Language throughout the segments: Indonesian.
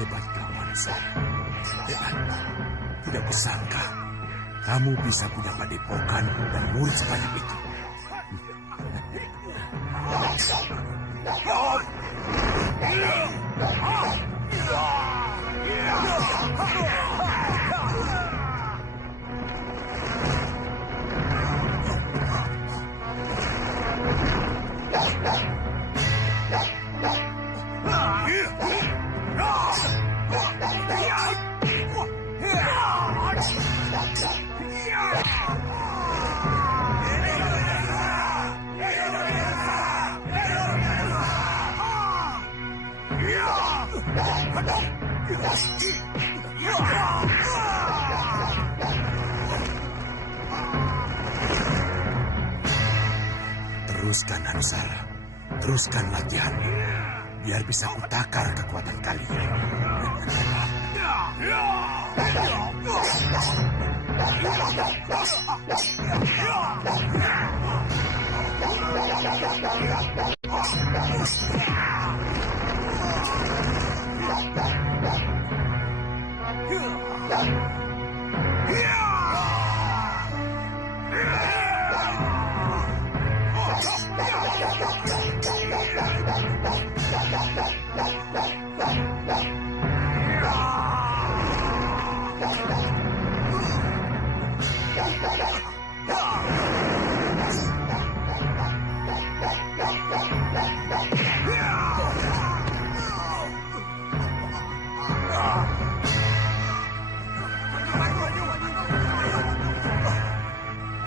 Hebat kau, Manusia. Hebat. Tidak kusangka kamu bisa punya padepokan dan murid sebanyak itu. Teruskan, Anusara. Teruskan latihan. Biar bisa kutakar kekuatan kalian.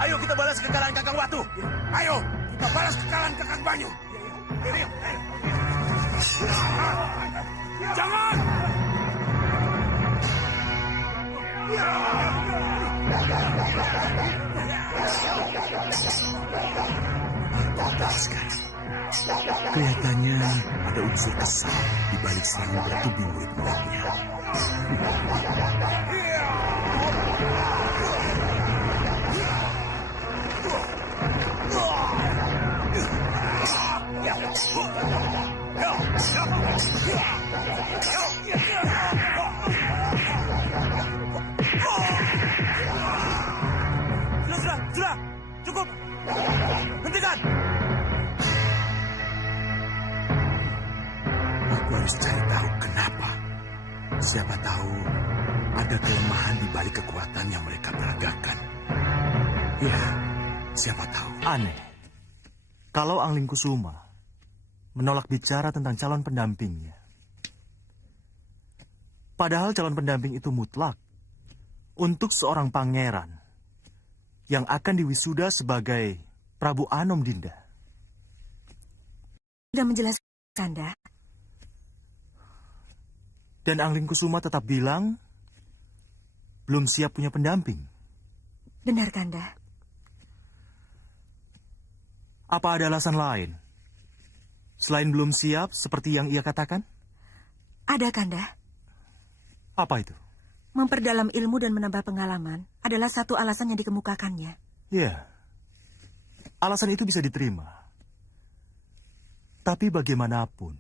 Ayo kita balas kekalahan Kakang Watu. Ayo kita balas kekalahan Kakang Banyu. Jangan! Kelihatannya ada unsur kesal di balik serangan bertubi murid-muridnya. Sudah, cukup. Hentikan. Aku harus cari tahu kenapa. Siapa tahu ada kelemahan di balik kekuatan yang mereka peragakan. Ya, siapa tahu. Aneh. Kalau Angling Kusuma menolak bicara tentang calon pendampingnya. Padahal calon pendamping itu mutlak untuk seorang pangeran yang akan diwisuda sebagai Prabu Anom, Dinda. Tidak menjelaskan, Kanda. Dan Angling Kusuma tetap bilang belum siap punya pendamping. Benar, Kanda. Apa ada alasan lain? Selain belum siap seperti yang ia katakan? Ada, Kanda. Apa itu? Memperdalam ilmu dan menambah pengalaman adalah satu alasan yang dikemukakannya. Ya, alasan itu bisa diterima. Tapi bagaimanapun,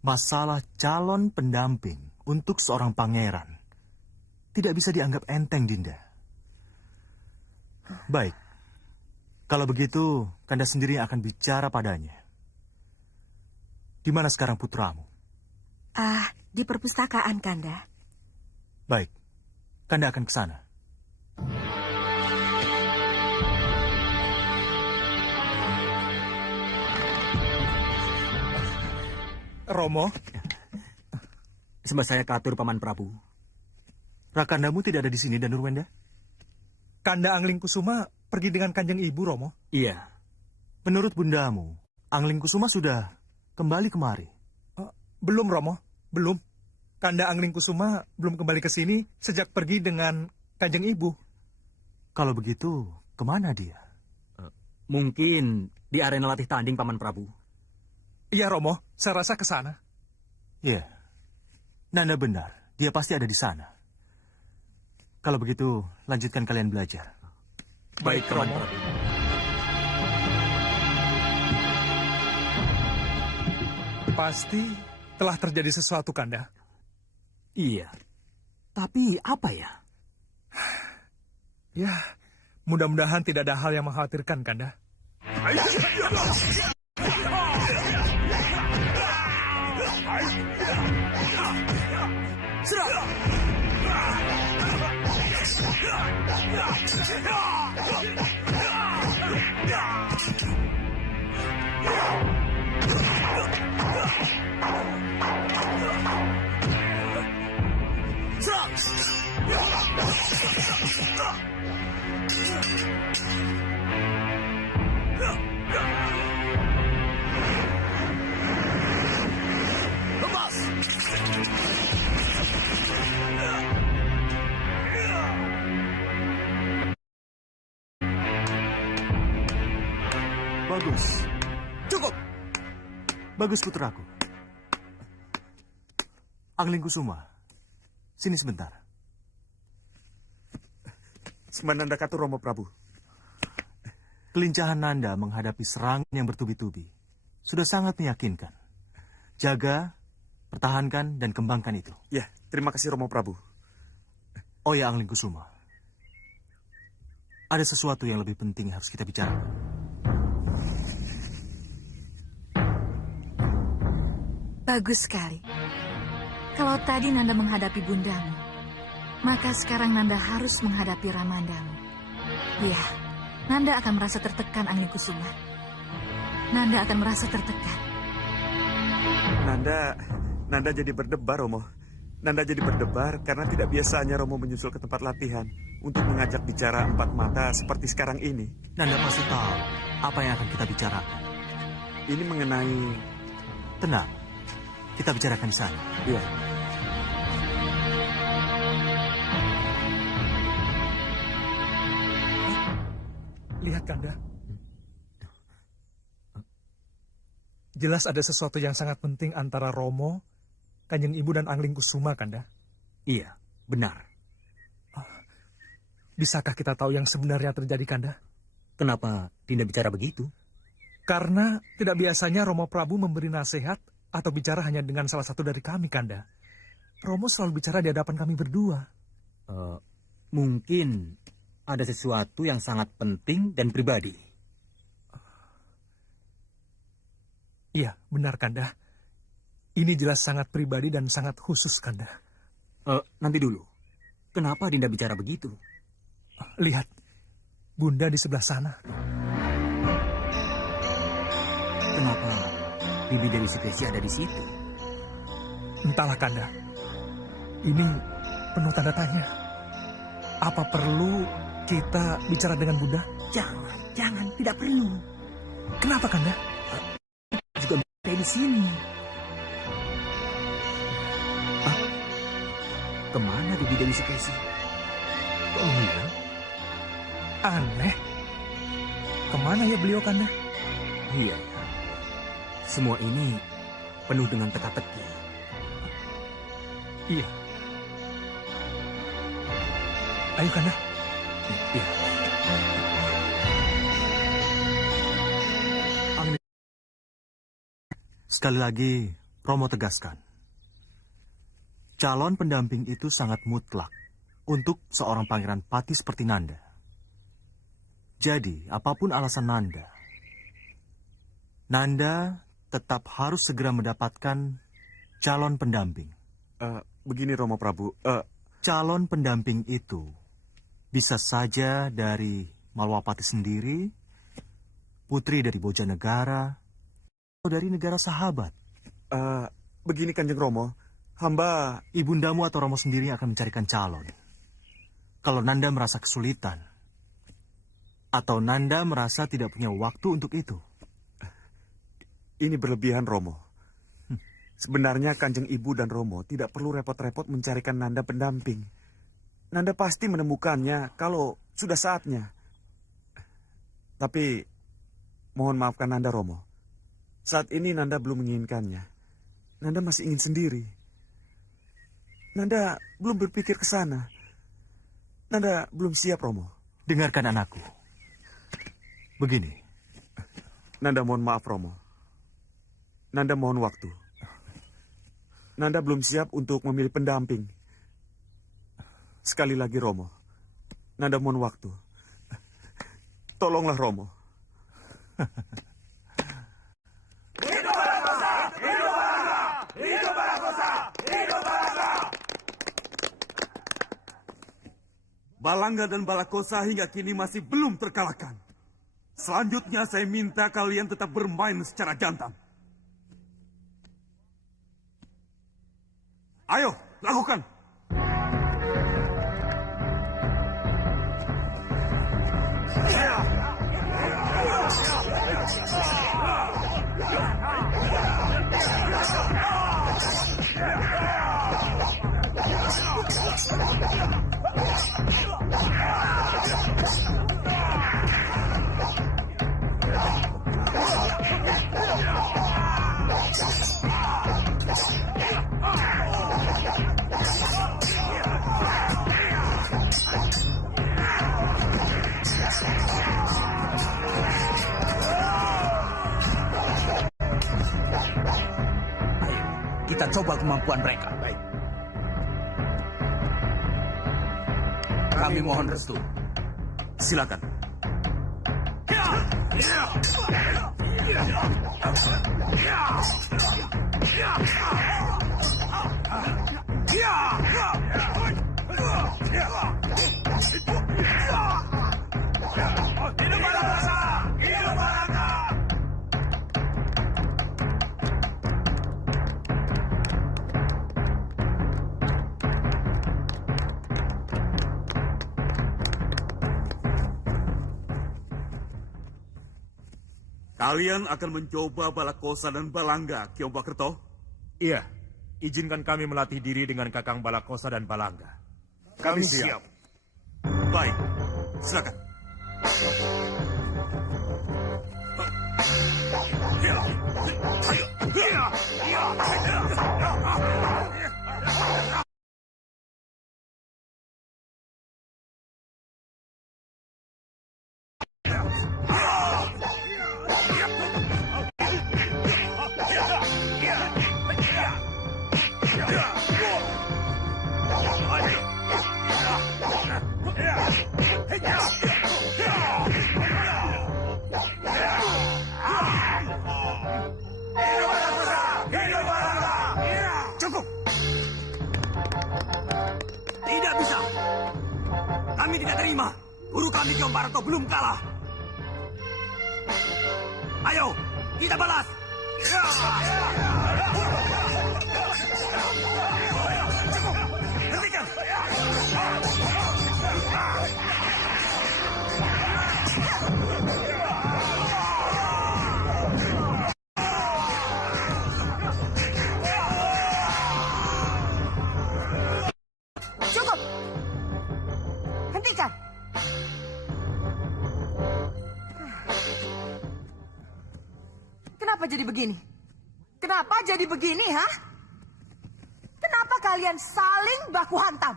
masalah calon pendamping untuk seorang pangeran tidak bisa dianggap enteng, Dinda. Baik, kalau begitu, Kanda sendiri yang akan bicara padanya. Di mana sekarang putramu? Di perpustakaan, Kanda. Baik, Kanda akan ke sana. Romo, Sembah saya katur Paman Prabu. Rakandamu tidak ada di sini, Danurwenda? Kanda Angling Kusuma pergi dengan Kanjeng Ibu, Romo. Iya, Menurut bundamu, Angling Kusuma sudah kembali kemari. Belum, Romo. Belum. Kanda Angling Kusuma belum kembali ke sini sejak pergi dengan Kanjeng Ibu. Kalau begitu, kemana dia? mungkin di arena latih tanding Paman Prabu. Iya, Romo. Saya rasa ke sana. Ya, Nanda benar. Dia pasti ada di sana. Kalau begitu, lanjutkan kalian belajar. Baik, Paman Romo. Prabu. Pasti telah terjadi sesuatu, Kanda. Iya. Tapi apa ya? Ya, mudah-mudahan tidak ada hal yang mengkhawatirkan, Kanda. Bagus. Cukup. Bagus, putraku. Angling Kusuma, sini sebentar. Semananda Katu Romo Prabu. Kelincahan Nanda menghadapi serangan yang bertubi-tubi sudah sangat meyakinkan. Jaga, pertahankan, dan kembangkan itu. Ya, terima kasih Romo Prabu. Oh ya, Angling Kusuma. Ada sesuatu yang lebih penting yang harus kita bicarakan. Bagus sekali. Kalau tadi Nanda menghadapi bundamu, maka sekarang Nanda harus menghadapi Ramandamu. Iya, Nanda akan merasa tertekan, Angling Kusuma. Nanda akan merasa tertekan. Nanda jadi berdebar, Romo. Nanda jadi berdebar karena tidak biasanya Romo menyusul ke tempat latihan untuk mengajak bicara empat mata seperti sekarang ini. Nanda pasti tahu apa yang akan kita bicarakan. Ini mengenai... Tenang, kita bicarakan di sana. Ya, Lihat, Kanda. Jelas ada sesuatu yang sangat penting antara Romo, Kanjeng Ibu, dan Angling Kusuma, Kanda. Iya, benar. Bisakah kita tahu yang sebenarnya terjadi, Kanda? Kenapa Dinda bicara begitu? Karena tidak biasanya Romo Prabu memberi nasihat atau bicara hanya dengan salah satu dari kami, Kanda. Romo selalu bicara di hadapan kami berdua. Mungkin ada sesuatu yang sangat penting dan pribadi. Iya, benar, Kanda. Ini jelas sangat pribadi dan sangat khusus, Kanda. Nanti dulu. Kenapa Dinda bicara begitu? Lihat, Bunda di sebelah sana. Kenapa Bibi Dewi Sukesi ada di situ? Entahlah, Kanda. Ini penuh tanda tanya. Apa perlu kita bicara dengan Bunda? Jangan, tidak perlu. Kenapa, Kanda? Juga kayak di sini. Kemana Bibi Dewi Sukesi? Kok hilang? Aneh. Kemana ya beliau, Kanda? Iya. Semua ini penuh dengan teka-teki. Iya. Ayo, Kanda. Iya. Sekali lagi, Romo tegaskan. Calon pendamping itu sangat mutlak untuk seorang pangeran pati seperti Nanda. Jadi, apapun alasan Nanda tetap harus segera mendapatkan calon pendamping. Begini Romo Prabu, Calon pendamping itu bisa saja dari Malwapati sendiri, putri dari Bojanegara, atau dari negara sahabat. begini Kanjeng Romo, hamba... Ibundamu atau Romo sendiri akan mencarikan calon. Kalau Nanda merasa kesulitan, atau Nanda merasa tidak punya waktu untuk itu. Ini berlebihan Romo. Sebenarnya Kanjeng Ibu dan Romo tidak perlu repot-repot mencarikan Nanda pendamping. Nanda pasti menemukannya kalau sudah saatnya. Tapi mohon maafkan Nanda Romo. Saat ini Nanda belum menginginkannya. Nanda masih ingin sendiri. Nanda belum berpikir ke sana. Nanda belum siap Romo. Dengarkan anakku. Begini. Nanda mohon maaf Romo. Nanda mohon waktu. Nanda belum siap untuk memilih pendamping. Sekali lagi Romo, Nanda mohon waktu. Tolonglah Romo. Hidup Balakosa! Hidup Balanga! Hidup Balakosa! Hidup Balanga! Balanga dan Balakosa hingga kini masih belum terkalahkan. Selanjutnya saya minta kalian tetap bermain secara jantan. Ayo, lakukan. Kita coba kemampuan mereka. Baik. Kami mohon restu. Silakan. Hidup Balakosa! Hidup Balanga! Kalian akan mencoba Balakosa dan Balanga, Kiombakerto? Iya, izinkan kami melatih diri dengan Kakang Balakosa dan Balanga. Kami siap. Baik, silakan. Cukup! Tidak bisa. Kami tidak terima. Guru kami Kiombarto belum kalah. Ayo, kita balas. Cukup! Hentikan! Cukup! Hentikan! Kenapa jadi begini? Kenapa jadi begini, ha? Kenapa kalian saling baku hantam?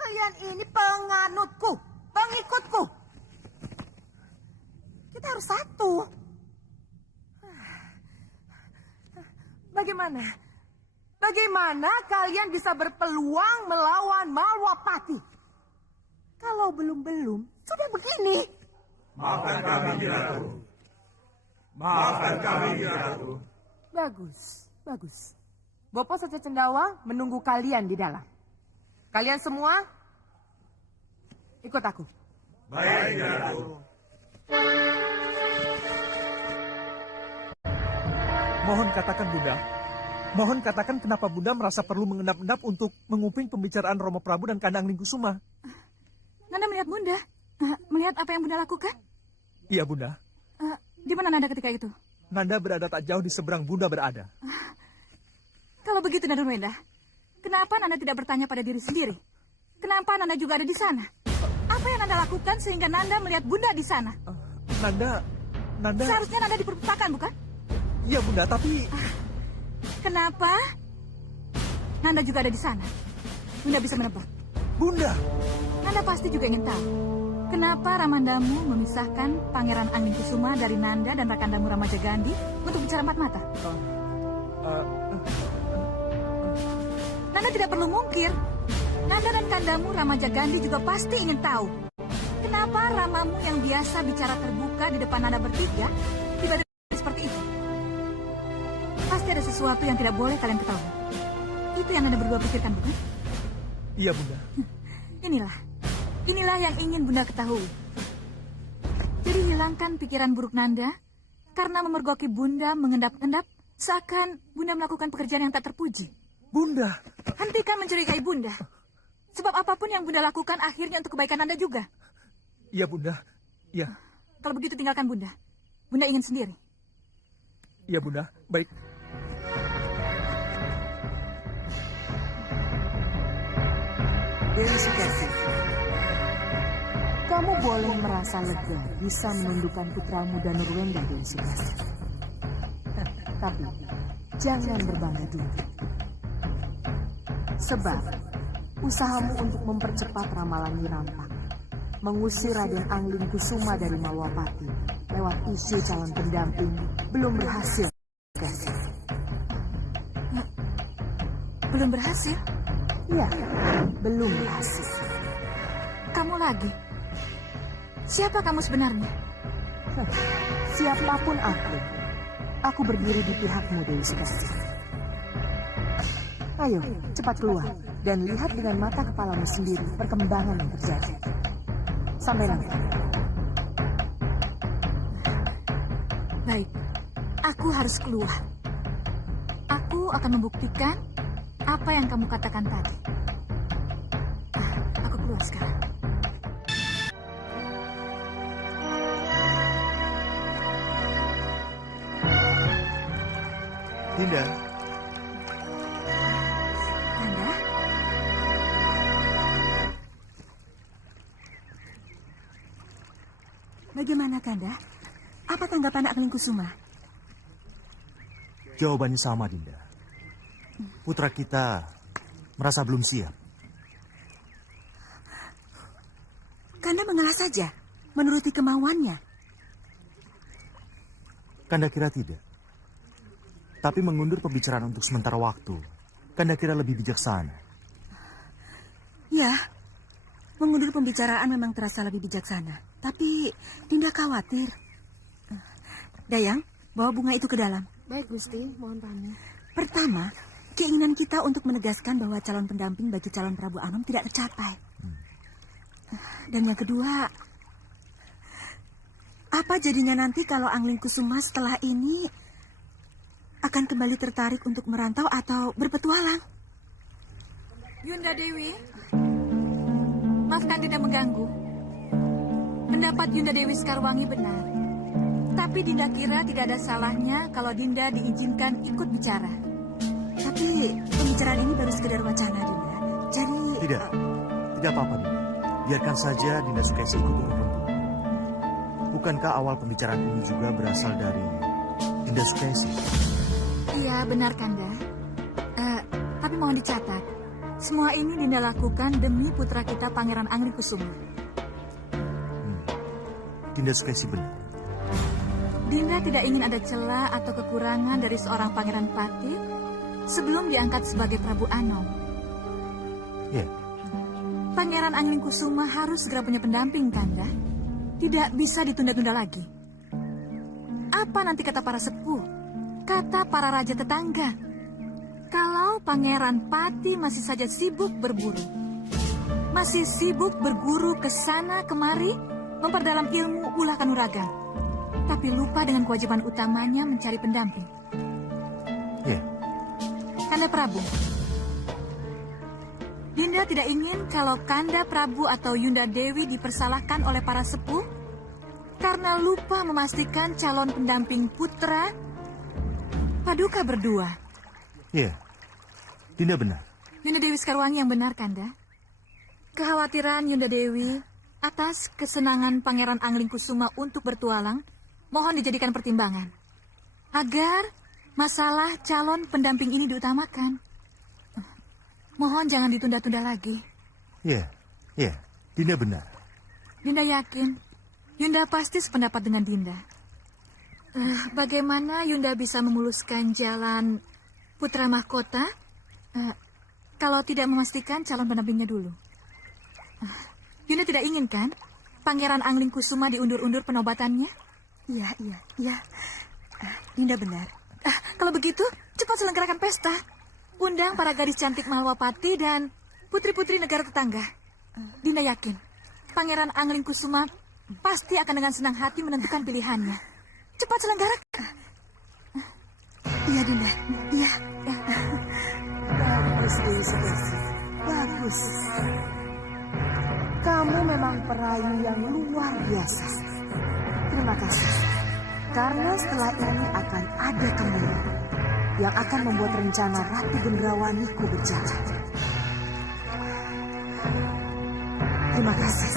Kalian ini penganutku, pengikutku. Kita harus satu. Bagaimana? Bagaimana kalian bisa berpeluang melawan Malwapati? Kalau belum-belum, sudah begini. Maafkan kami, Ratu. Maafkan kami, Ratu. Bagus. Bagus. Bopo Saja Cendawa menunggu kalian di dalam. Kalian semua ikut aku. Baik, Ratu. Mohon katakan Bunda. Mohon katakan kenapa Bunda merasa perlu mengendap-endap untuk menguping pembicaraan Romo Prabu dan Kanda Anglingkusuma. Nanda melihat Bunda. Melihat apa yang Bunda lakukan? Iya Bunda. Di mana Nanda ketika itu? Nanda berada tak jauh di seberang Bunda berada. Kalau begitu Nanda Nurwenda, kenapa Nanda tidak bertanya pada diri sendiri? Kenapa Nanda juga ada di sana? Apa yang Nanda lakukan sehingga Nanda melihat Bunda di sana? Nanda... Seharusnya Nanda di perpustakaan, bukan? Iya Bunda, tapi... Kenapa Nanda juga ada di sana? Bunda bisa menebak. Bunda! Nanda pasti juga ingin tahu. Kenapa Ramandamu memisahkan Pangeran Anglingkusuma dari Nanda dan Rakandamu Ramajagandhi untuk bicara empat-mata? Nanda tidak perlu mungkir. Nanda dan Kandamu Ramajagandhi juga pasti ingin tahu. Kenapa Ramamu yang biasa bicara terbuka di depan Nanda bertiga tiba-tiba seperti itu? Pasti ada sesuatu yang tidak boleh kalian ketahui. Itu yang Nanda berdua pikirkan, bukan? Iya Bunda. Inilah yang ingin Bunda ketahui. Jadi hilangkan pikiran buruk Nanda karena memergoki Bunda mengendap-endap seakan Bunda melakukan pekerjaan yang tak terpuji. Bunda! Hentikan mencurigai Bunda. Sebab apapun yang Bunda lakukan akhirnya untuk kebaikan Nanda juga. Iya Bunda, iya. Kalau begitu tinggalkan Bunda. Bunda ingin sendiri. Iya Bunda, baik. Dewi Sukesi, kamu boleh merasa lega bisa menundukkan putramu dan Nurwenda, Dewi Sukesi. Tapi jangan berbangga dulu. Sebab usahamu untuk mempercepat ramalan Wirampak, mengusir Raden Anglingkusuma dari Malwapati lewat isu calon pendamping belum berhasil. Belum berhasil? Ya, belum berhasil. Kamu lagi? Siapa kamu sebenarnya? Siapapun aku berdiri di pihakmu, Dewi Sukesi. Ayo, cepat keluar dan lihat dengan mata kepalamu sendiri perkembangan yang terjadi. Sampai nanti. Baik, aku harus keluar. Aku akan membuktikan apa yang kamu katakan tadi. Aku keluar sekarang. Dinda. Kanda? Bagaimana Kanda? Apa tanggapan Anglingkusuma? Jawabannya sama, Dinda. Putra kita merasa belum siap. Kanda mengalah saja, menuruti kemauannya. Kanda kira tidak. Tapi mengundur pembicaraan untuk sementara waktu, Kanda kira lebih bijaksana. Ya, mengundur pembicaraan memang terasa lebih bijaksana. Tapi Dinda khawatir. Dayang, bawa bunga itu ke dalam. Baik, Gusti, mohon pamit. Pertama, keinginan kita untuk menegaskan bahwa calon pendamping bagi calon Prabu Anom tidak tercapai. Dan yang kedua, apa jadinya nanti kalau Anglingkusuma setelah ini akan kembali tertarik untuk merantau atau berpetualang? Yunda Dewi, maafkan Dinda mengganggu. Pendapat Yunda Dewi Sekarwangi benar. Tapi Dinda kira tidak ada salahnya kalau Dinda diizinkan ikut bicara. Tapi pembicaraan ini baru sekedar wacana, Dinda. Jadi... Tidak apa-apa, Dinda. Biarkan saja Dinda Sukesi ikut untuk lembut. Bukankah awal pembicaraan ini juga berasal dari Dinda Sukesi? Iya, benar Kanda. Tapi mohon dicatat, semua ini Dinda lakukan demi putra kita Pangeran Anglingkusuma. Dinda Sukesi benar. Dinda tidak ingin ada celah atau kekurangan dari seorang Pangeran Patih sebelum diangkat sebagai Prabu Anom. Ya. Pangeran Anglingkusuma harus segera punya pendamping, Kanda. Tidak bisa ditunda-tunda lagi. Apa nanti kata para sepuh? Kata para raja tetangga? kalau Pangeran Pati masih saja sibuk berburu, masih sibuk berguru ke sana kemari, memperdalam ilmu ulah kanuragan, tapi lupa dengan kewajiban utamanya mencari pendamping. Ya, Kanda Prabu, Dinda tidak ingin kalau Kanda Prabu atau Yunda Dewi dipersalahkan oleh para sepuh karena lupa memastikan calon pendamping putra Paduka berdua. ya, Dinda benar. Yunda Dewi Sekarwangi yang benar, Kanda. Kekhawatiran Yunda Dewi atas kesenangan Pangeran Angling Kusuma untuk bertualang mohon dijadikan pertimbangan agar masalah calon pendamping ini diutamakan. Mohon jangan ditunda-tunda lagi. Ya, Dinda benar. Dinda yakin Yunda pasti sependapat dengan Dinda. Bagaimana Yunda bisa memuluskan jalan putra mahkota kalau tidak memastikan calon pendampingnya dulu? Yunda tidak ingin kan Pangeran Angling Kusuma diundur-undur penobatannya? Iya. Dinda benar. Kalau begitu, cepat selenggarakan pesta. Undang para gadis cantik Malwapati dan putri-putri negara tetangga. Dinda yakin Pangeran Angling Kusuma pasti akan dengan senang hati menentukan pilihannya. Cepat selenggarakan. Iya, Dinda. Iya. Bagus, Dewi Sukesi. Bagus. Kamu memang perayu yang luar biasa. Terima kasih. Karena setelah ini akan ada kamu yang akan membuat rencana Ratu Gendrawaniku berjalan. Terima kasih.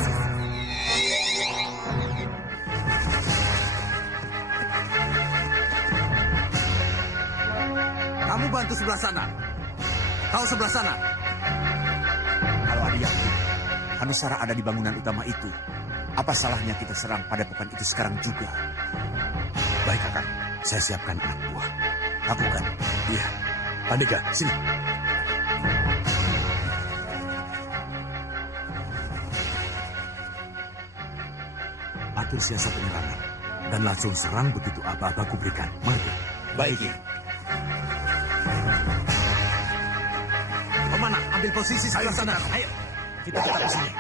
Kamu bantu sebelah sana. Tahu sebelah sana? Kalau ada yakin, Hanusara ada di bangunan utama itu. Apa salahnya kita serang padepokan itu sekarang juga? Baik, Kakang. Saya siapkan anak buah. Lakukan. Iya. Pandega, sini. Atur siasat penyerangan. Dan langsung serang begitu aba-aba ku berikan. Mari. Baik. Pemana, ambil posisi sebelah sana. Ayo. Kita tetap di sini.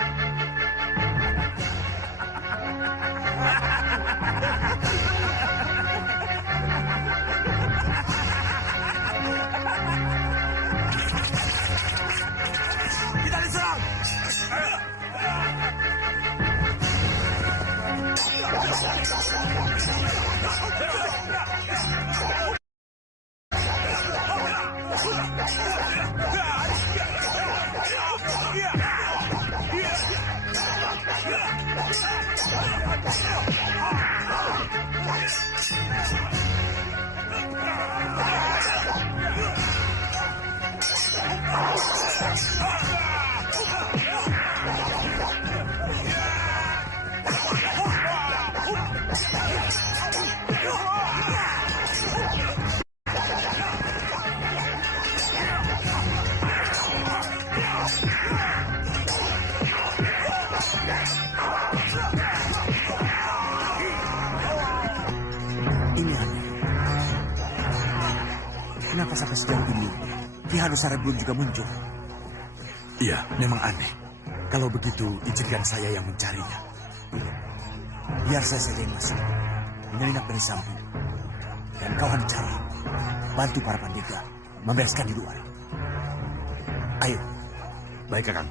Kita diserang. Ini aneh. Kenapa sampai sejauh ini Ki Hanusara belum juga muncul? Iya, memang aneh. Kalau begitu, izinkan saya yang mencarinya. Biar saya saja yang masuk, menyelinap dari samping. Dan kau Hanusara, bantu para pandega membereskan di luar. Ayo. Baik, Kakang.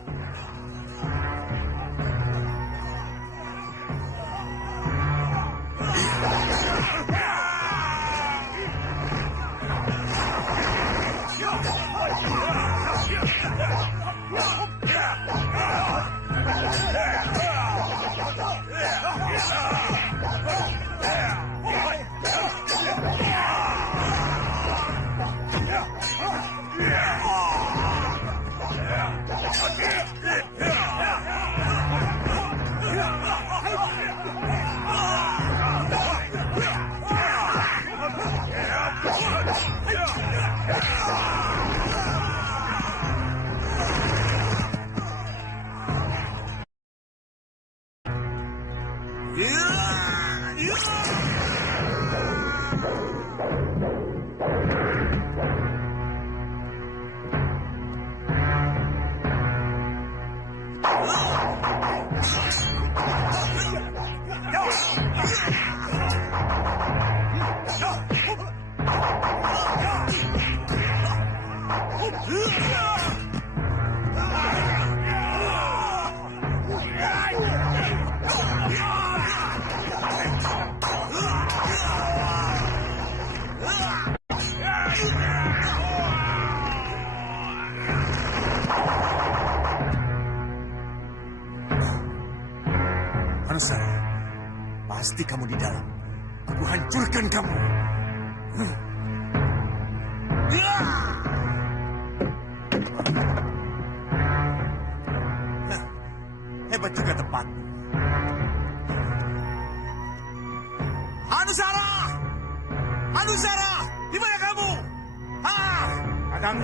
Hanusara, pasti kamu di dalam. Aku hancurkan kamu. Hebat juga tempat. Hanusara! Hanusara! Di mana kamu? Kadang,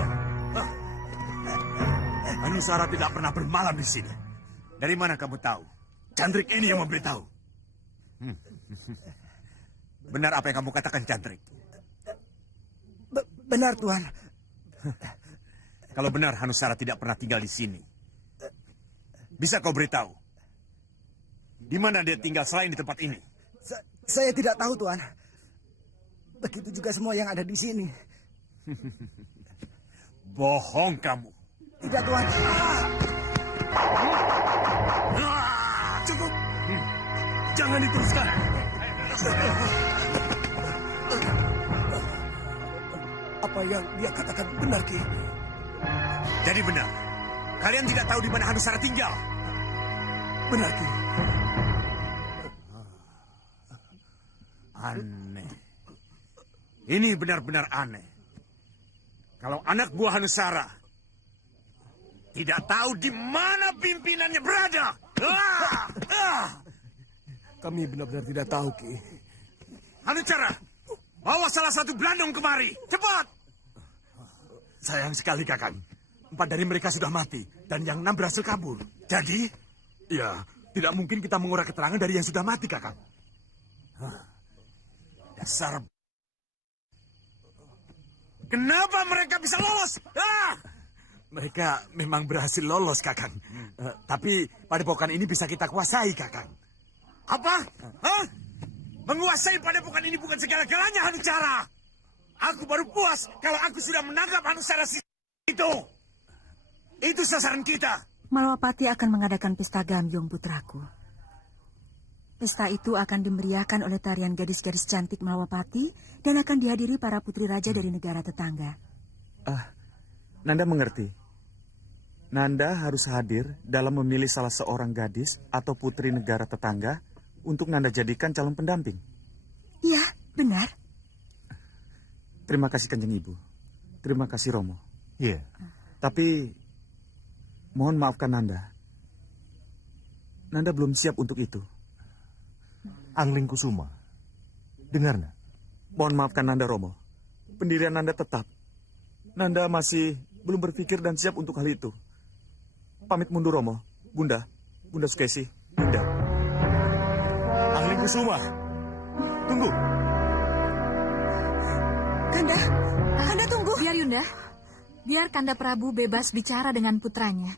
Hanusara tidak pernah bermalam di sini. Dari mana kamu tahu? Chandrik ini yang memberitahu. Benar apa yang kamu katakan, Chandrik? Benar, Tuan. Kalau benar Hanusara tidak pernah tinggal di sini, bisa kau beritahu? Di mana dia tinggal selain di tempat ini? Saya tidak tahu, Tuan. Begitu juga semua yang ada di sini. Bohong kamu. Tidak, Tuan. Cukup. Jangan diteruskan. Apa yang dia katakan benar, Ki? Jadi benar, kalian tidak tahu di mana Hanusara tinggal. Benar, Ki. Aneh. Ini benar-benar aneh. Kalau anak buah Hanusara tidak tahu di mana pimpinannya berada. Kami benar-benar tidak tahu, Ki. Hanusara, bawa salah satu Blandong kemari. Cepat! Sayang sekali, Kakang. 4 dari mereka sudah mati, dan yang 6 berhasil kabur. Jadi? Ya, tidak mungkin kita mengurai keterangan dari yang sudah mati, Kakang. Dasar... Kenapa mereka bisa lolos? Mereka memang berhasil lolos, Kakang. Tapi padepokan ini bisa kita kuasai, Kakang. Apa? Hah? Menguasai padepokan ini bukan segala-galanya, Hanusara. Aku baru puas kalau aku sudah menangkap Hanusara itu. Itu sasaran kita. Malawapati akan mengadakan pesta gambyong, putraku. Pesta itu akan dimeriahkan oleh tarian gadis-gadis cantik Malawapati dan akan dihadiri para putri raja dari negara tetangga. Nanda mengerti. Nanda harus hadir dalam memilih salah seorang gadis atau putri negara tetangga untuk Nanda jadikan calon pendamping. Iya, benar. Terima kasih Kanjeng Ibu. Terima kasih Romo. Iya. Tapi mohon maafkan Nanda. Nanda belum siap untuk itu. Angling Kusuma. Dengar, nak? Mohon maafkan Nanda Romo. Pendirian Nanda tetap. Nanda masih belum berpikir dan siap untuk hal itu. Pamit mundur Romo. Bunda Sukesi. Bunda. Angling Kusuma. Tunggu. Kanda tunggu. Biar Yunda, biar Kanda Prabu bebas bicara dengan putranya.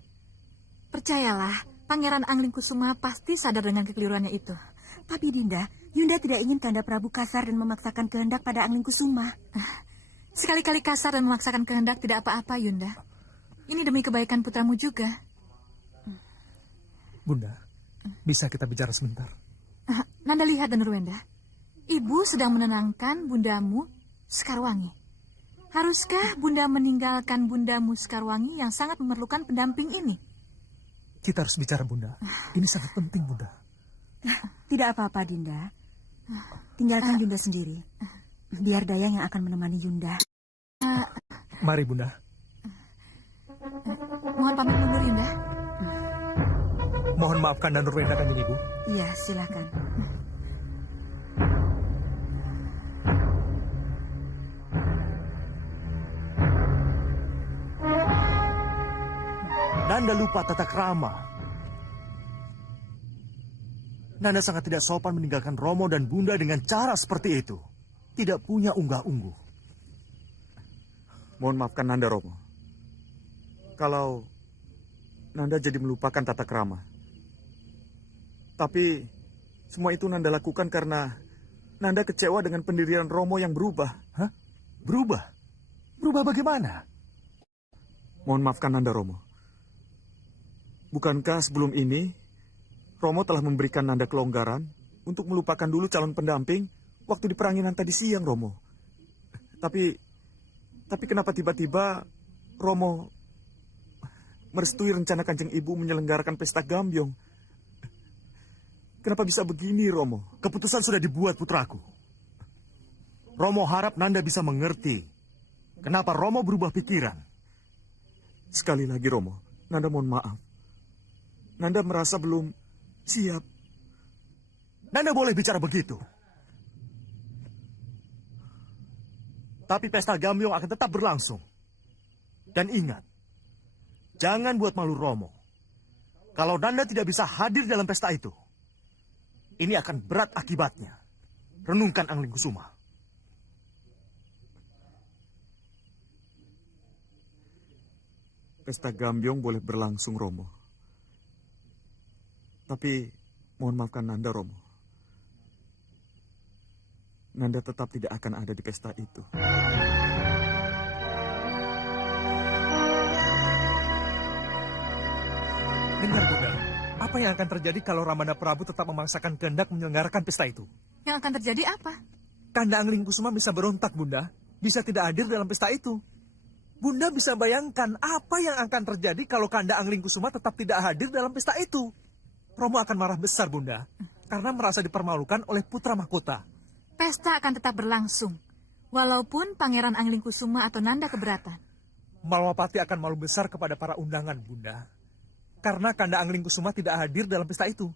Percayalah, Pangeran Angling Kusuma pasti sadar dengan kekeliruannya itu. Tapi Dinda, Yunda tidak ingin Kanda Prabu kasar dan memaksakan kehendak pada Angling Kusuma. Sekali-kali kasar dan memaksakan kehendak tidak apa-apa, Yunda. Ini demi kebaikan putramu juga. Bunda, bisa kita bicara sebentar? Nanda lihat, Danurwenda. Ibu sedang menenangkan bundamu, Sekarwangi. Haruskah Bunda meninggalkan bundamu Sekarwangi yang sangat memerlukan pendamping ini? Kita harus bicara, Bunda. Ini sangat penting, Bunda. Tidak apa-apa, Dinda. Tinggalkan Yunda sendiri. Biar Dayang yang akan menemani Yunda. Mari, Bunda. Mohon pamit mundur, Yunda. Mohon maafkan dan Nurwenda, Kanjeng Ibu. Iya, silakan. Nanda lupa tata krama. Nanda sangat tidak sopan meninggalkan Romo dan Bunda dengan cara seperti itu. Tidak punya unggah-ungguh. Mohon maafkan Nanda Romo. Kalau Nanda jadi melupakan tata krama. Tapi semua itu Nanda lakukan karena Nanda kecewa dengan pendirian Romo yang berubah. Hah? Berubah? Berubah bagaimana? Mohon maafkan Nanda, Romo. Bukankah sebelum ini Romo telah memberikan Nanda kelonggaran untuk melupakan dulu calon pendamping waktu di peranginan tadi siang, Romo? Tapi kenapa tiba-tiba Romo merestui rencana Kanjeng Ibu menyelenggarakan pesta Gambyong? Kenapa bisa begini, Romo? Keputusan sudah dibuat, putraku. Romo harap Nanda bisa mengerti kenapa Romo berubah pikiran. Sekali lagi, Romo, Nanda mohon maaf. Nanda merasa belum siap. Nanda boleh bicara begitu. Tapi pesta Gambyong akan tetap berlangsung. Dan ingat, jangan buat malu Romo. Kalau Nanda tidak bisa hadir dalam pesta itu, ini akan berat akibatnya. Renungkan Angling Kusuma. Pesta Gambyong boleh berlangsung, Romo. Tapi mohon maafkan Nanda, Romo. Nanda tetap tidak akan ada di pesta itu. Dengar, Bunda. Apa yang akan terjadi kalau Ramanda Prabu tetap memaksakan kehendak menyelenggarakan pesta itu? Yang akan terjadi apa? Kanda Angling Kusuma bisa berontak, Bunda. Bisa tidak hadir dalam pesta itu. Bunda bisa bayangkan apa yang akan terjadi kalau Kanda Angling Kusuma tetap tidak hadir dalam pesta itu. Romo akan marah besar, Bunda. Karena merasa dipermalukan oleh putra mahkota. Pesta akan tetap berlangsung. Walaupun Pangeran Angling Kusuma atau Nanda keberatan. Malwapati akan malu besar kepada para undangan, Bunda. Karena Kanda Angling Kusuma tidak hadir dalam pesta itu.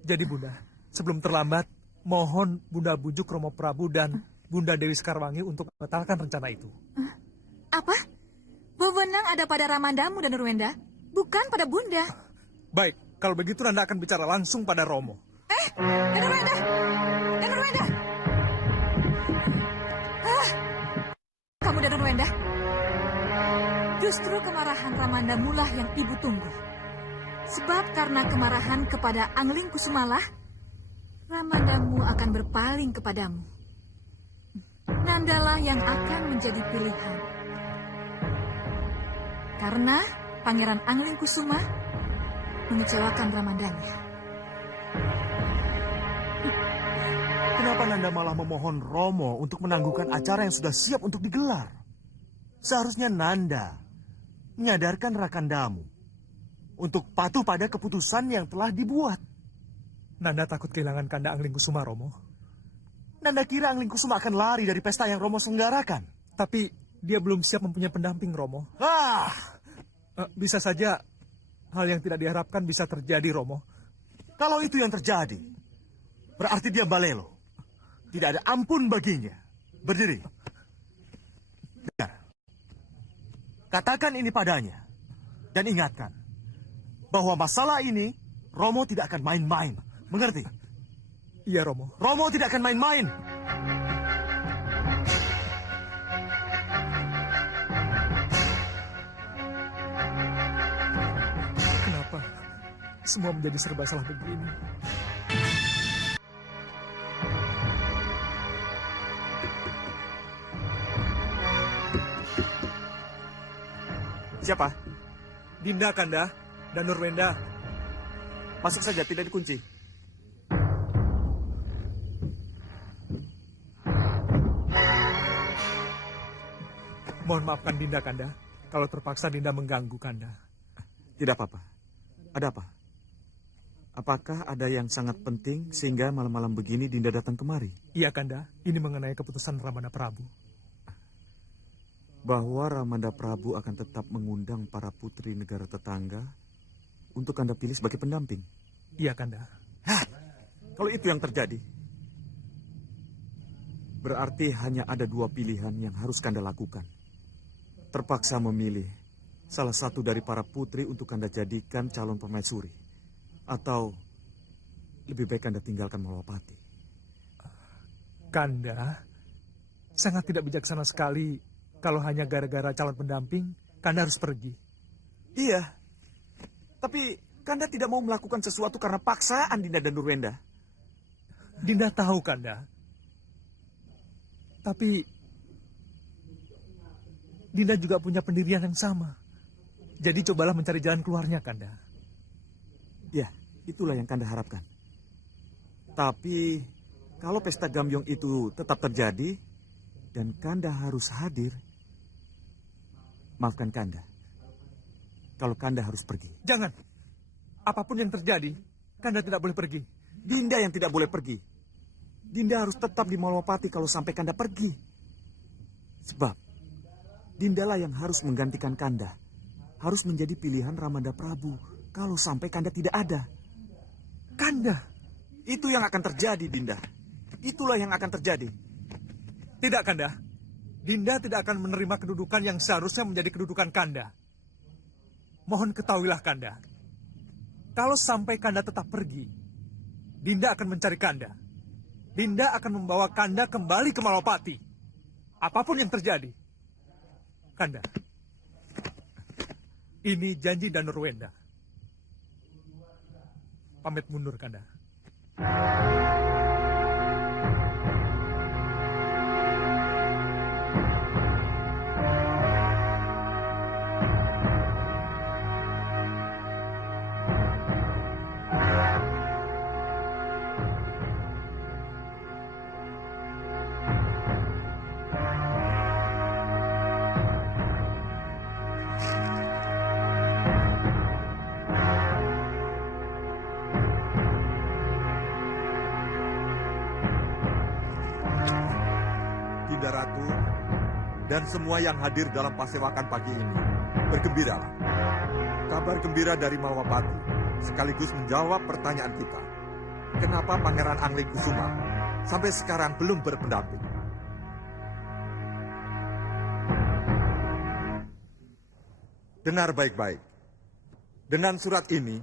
Jadi, Bunda, sebelum terlambat, mohon Bunda bujuk Romo Prabu dan Bunda Dewi Sekarwangi untuk membatalkan rencana itu. Apa? Wewenang ada pada Ramandamu dan Nurwenda, bukan pada Bunda. Baik, kalau begitu Nanda akan bicara langsung pada Romo. Dan Nurwenda! Dan Nurwenda! Kamu dan Nurwenda? Justru kemarahan Ramandamulah yang ibu tunggu. Sebab karena kemarahan kepada Angling Kusumalah, Ramandamu akan berpaling kepadamu. Nandalah yang akan menjadi pilihan. Karena Pangeran Angling Kusuma mengecewakan Ramandanya. Kenapa Nanda malah memohon Romo untuk menangguhkan acara yang sudah siap untuk digelar? Seharusnya Nanda menyadarkan Rakandamu untuk patuh pada keputusan yang telah dibuat. Nanda takut kehilangan Kanda Angling Kusuma, Romo. Nanda kira Angling Kusuma akan lari dari pesta yang Romo selenggarakan. Tapi dia belum siap mempunyai pendamping, Romo. Bisa saja hal yang tidak diharapkan bisa terjadi, Romo. Kalau itu yang terjadi, berarti dia balelo. Tidak ada ampun baginya. Berdiri. Dengar. Katakan ini padanya. Dan ingatkan bahwa masalah ini Romo tidak akan main-main. Mengerti? Iya, Romo. Romo tidak akan main-main. Kenapa semua menjadi serba salah begini? Siapa? Dinda, Kanda, dan Nurwenda. Masuk saja, tidak dikunci. Mohon maafkan Dinda, Kanda. Kalau terpaksa Dinda mengganggu Kanda. Tidak apa-apa. Ada apa? Apakah ada yang sangat penting sehingga malam-malam begini Dinda datang kemari? Iya, Kanda. Ini mengenai keputusan Ramanda Prabu. Bahwa Ramanda Prabu akan tetap mengundang para putri negara tetangga untuk Kanda pilih sebagai pendamping. Iya, Kanda. Kalau itu yang terjadi, berarti hanya ada dua pilihan yang harus Kanda lakukan. Terpaksa memilih salah satu dari para putri untuk Kanda jadikan calon permaisuri. Atau lebih baik Kanda tinggalkan Malwapati. Kanda, sangat tidak bijaksana sekali kalau hanya gara-gara calon pendamping, Kanda harus pergi. Iya, tapi Kanda tidak mau melakukan sesuatu karena paksaan Dinda dan Nurwenda. Dinda tahu, Kanda. Tapi Dinda juga punya pendirian yang sama. Jadi cobalah mencari jalan keluarnya, Kanda. Ya, itulah yang Kanda harapkan. Tapi, kalau pesta Gambyong itu tetap terjadi, dan Kanda harus hadir, maafkan Kanda. Kalau Kanda harus pergi. Jangan. Apapun yang terjadi, Kanda tidak boleh pergi. Dinda yang tidak boleh pergi. Dinda harus tetap di Malwapati kalau sampai Kanda pergi. Sebab, Dindalah yang harus menggantikan Kanda. Harus menjadi pilihan Ramanda Prabu kalau sampai Kanda tidak ada. Kanda? Itu yang akan terjadi, Dinda. Itulah yang akan terjadi. Tidak, Kanda. Dinda tidak akan menerima kedudukan yang seharusnya menjadi kedudukan Kanda. Mohon ketahuilah, Kanda. Kalau sampai Kanda tetap pergi, Dinda akan mencari Kanda. Dinda akan membawa Kanda kembali ke Malwapati. Apapun yang terjadi. Kanda, ini janji Danurwenda. Pamit mundur, Kanda. Ratu, dan semua yang hadir dalam pasewakan pagi ini, bergembiralah. Kabar gembira dari Malwapati sekaligus menjawab pertanyaan kita. Kenapa Pangeran Angling Kusuma sampai sekarang belum berpendamping? Dengar baik-baik. Dengan surat ini,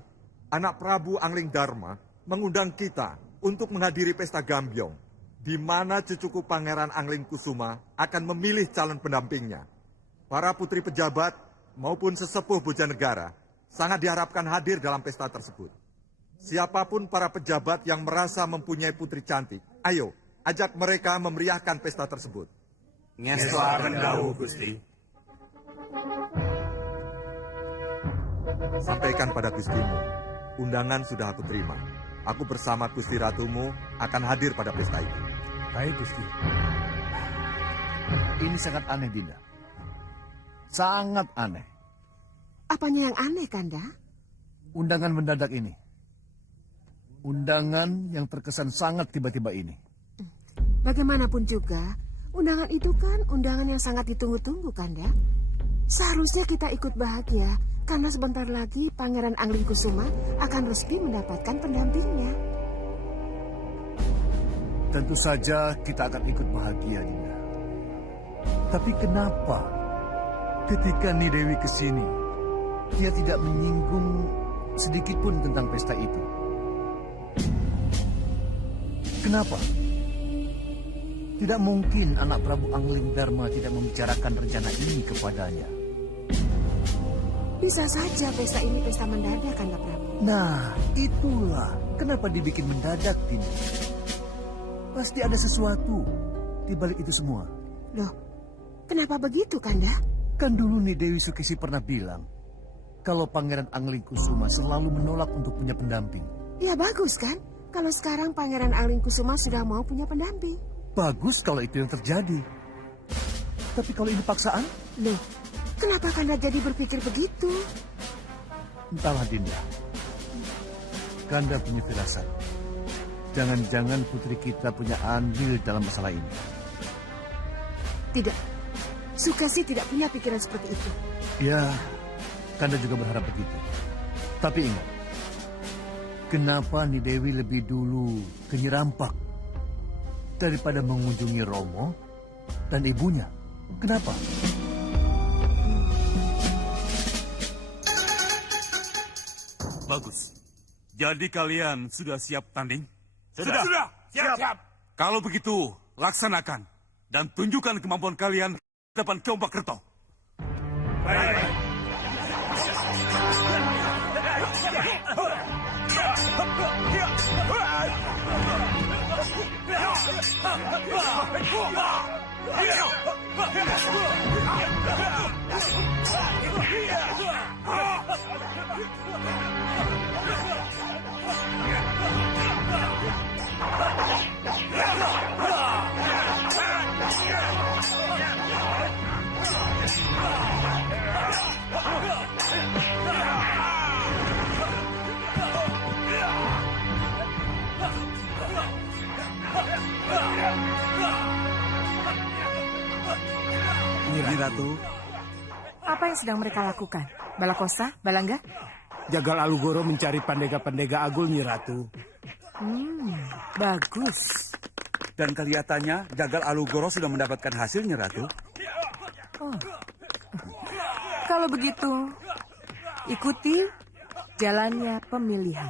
anak Prabu Angling Dharma mengundang kita untuk menghadiri pesta Gambyong, di mana cucuku Pangeran Angling Kusuma akan memilih calon pendampingnya. Para putri pejabat maupun sesepuh Bojanegara sangat diharapkan hadir dalam pesta tersebut. Siapapun para pejabat yang merasa mempunyai putri cantik, ayo, ajak mereka memeriahkan pesta tersebut. Ngesta Rendawu, Gusti. Sampaikan pada Gustimu, undangan sudah aku terima. Aku bersama Gusti Ratumu akan hadir pada pesta itu. Baik, Gusti. Ini sangat aneh, Dinda. Sangat aneh. Apanya yang aneh, Kanda? Undangan mendadak ini. Undangan yang terkesan sangat tiba-tiba ini. Bagaimanapun juga, undangan itu kan undangan yang sangat ditunggu-tunggu, Kanda. Seharusnya kita ikut bahagia, karena sebentar lagi Pangeran Angling Kusuma akan resmi mendapatkan pendampingnya. Tentu saja kita akan ikut bahagia, Dinda. Tapi kenapa ketika Nidewi ke sini, dia tidak menyinggung sedikit pun tentang pesta itu? Kenapa? Tidak mungkin anak Prabu Angling Dharma tidak membicarakan rencana ini kepadanya. Bisa saja pesta ini pesta mendadak, Kanda Prabu. Nah, itulah kenapa dibikin mendadak, Dinda. Pasti ada sesuatu di balik itu semua. Loh, kenapa begitu, Kanda? Kan dulu nih Dewi Sukesi pernah bilang kalau Pangeran Angling Kusuma selalu menolak untuk punya pendamping. Ya bagus kan, kalau sekarang Pangeran Angling Kusuma sudah mau punya pendamping. Bagus kalau itu yang terjadi. Tapi kalau ini paksaan? Loh, kenapa Kanda jadi berpikir begitu? Entahlah, Dinda. Kanda punya firasat. Jangan-jangan putri kita punya andil dalam masalah ini. Tidak. Sukesi tidak punya pikiran seperti itu. Ya, Kanda juga berharap begitu. Tapi ingat, kenapa Nidewi lebih dulu ke Nyerampak daripada mengunjungi Romo dan ibunya? Kenapa? Bagus. Jadi kalian sudah siap tanding? Sudah. Siap. Kalau begitu, laksanakan. Dan tunjukkan kemampuan kalian di depan Keombak Kerto. Baik. Ratu. Apa yang sedang mereka lakukan? Balakosa, Balangga? Jagal Alugoro mencari pendega-pendega agul, Nyi Ratu. Bagus. Dan kelihatannya Jagal Alugoro sudah mendapatkan hasilnya, Ratu. Oh. Kalau begitu, ikuti jalannya pemilihan.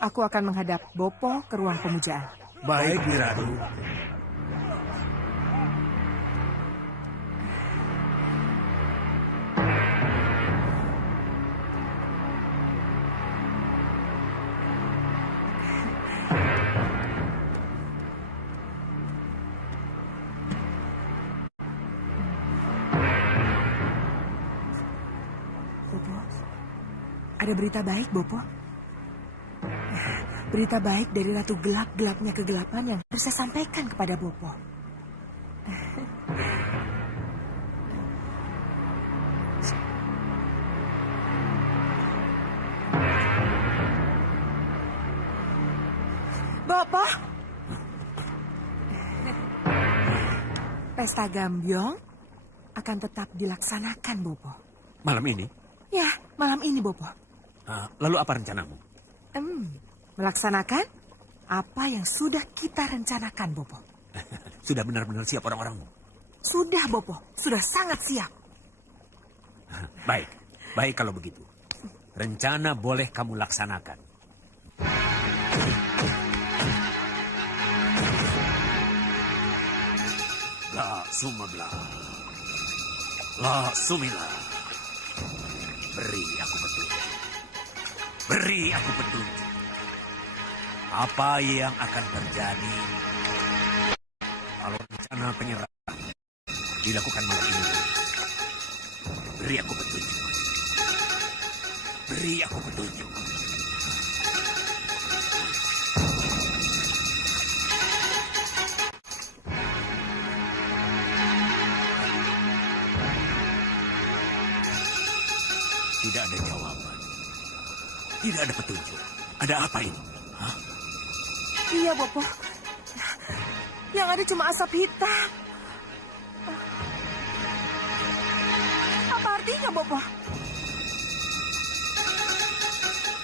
Aku akan menghadap Bopo ke ruang pemujaan. Baik, Nyi Ratu. Bopo, ada berita baik, Bopo. Berita baik dari Ratu Gelap-gelapnya kegelapan yang harus saya sampaikan kepada Bopo. Bopo, pesta Gambyong akan tetap dilaksanakan, Bopo. Malam ini? Ya, malam ini, Bopo. Lalu apa rencanamu? Melaksanakan apa yang sudah kita rencanakan, Bopo. Sudah benar-benar siap orang-orangmu? Sudah, Bopo. Sudah sangat siap. Baik, baik kalau begitu. Rencana boleh kamu laksanakan. La sumabla. La sumila. Beri aku petunjuk. Beri aku petunjuk. Apa yang akan terjadi kalau rencana penyerangan dilakukan malam ini? Beri aku petunjuk. Beri aku petunjuk. Tidak ada jawaban. Tidak ada petunjuk. Ada apa ini? Hah? Iya, Bopo. Yang ada cuma asap hitam. Apa artinya, Bopo?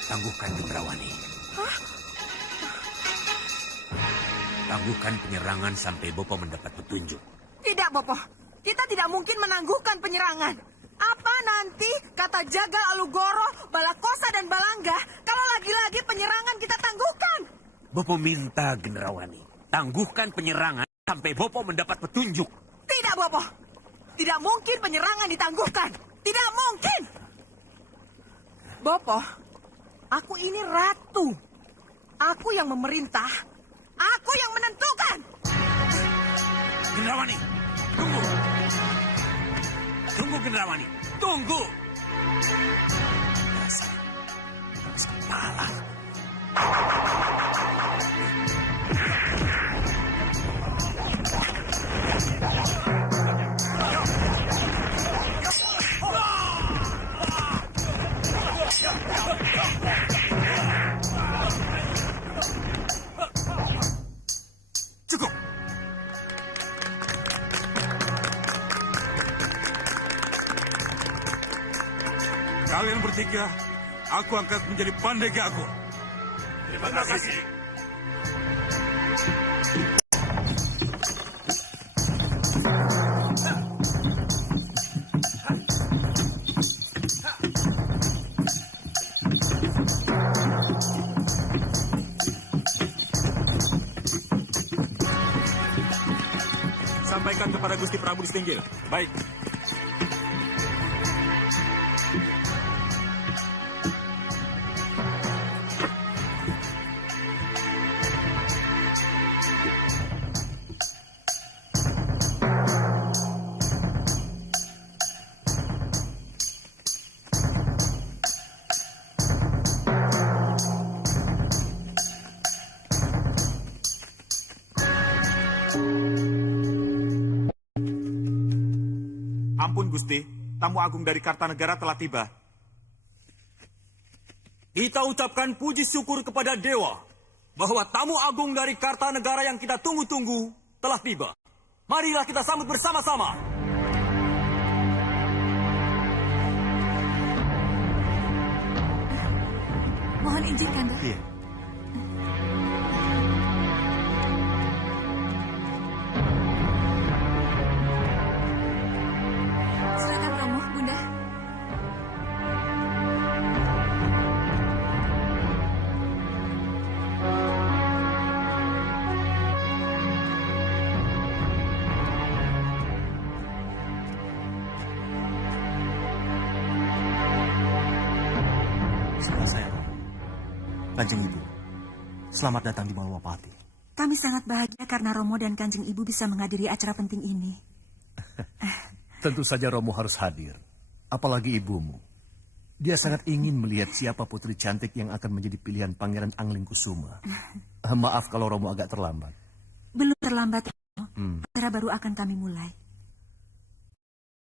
Tangguhkan Gendrawani. Hah? Tangguhkan penyerangan sampai Bopo mendapat petunjuk. Tidak, Bopo. Kita tidak mungkin menangguhkan penyerangan. Apa nanti kata Jagal Alugoro, Balakosa, dan Balangga kalau lagi-lagi penyerangan kita tangguhkan? Bopo minta Gendrawani. Tangguhkan penyerangan sampai Bopo mendapat petunjuk. Tidak, Bopo. Tidak mungkin penyerangan ditangguhkan. Tidak mungkin. Bopo, aku ini ratu. Aku yang memerintah. Aku yang menentukan. Gendrawani, tunggu. Tunggu, Gendrawani. Tunggu. Dasar kepala. Cukup. Kalian bertiga, aku angkat menjadi pandega aku. Terima kasih. Sampaikan kepada Gusti Prabu Distinggil. Baik. Ampun Gusti, tamu agung dari Kartanegara telah tiba. Kita ucapkan puji syukur kepada Dewa bahwa tamu agung dari Kartanegara yang kita tunggu-tunggu telah tiba. Marilah kita sambut bersama-sama. Mohon izin, Kanda. Iya. Silakan Romo, Bunda. Saudara saya, Romo. Kanjeng Ibu, selamat datang di Malwapati. Kami sangat bahagia karena Romo dan Kanjeng Ibu bisa menghadiri acara penting ini. Tentu saja Romo harus hadir. Apalagi ibumu. Dia sangat ingin melihat siapa putri cantik yang akan menjadi pilihan Pangeran Anglingkusuma. Maaf kalau Romo agak terlambat. Belum terlambat, Romo. Acara baru akan kami mulai.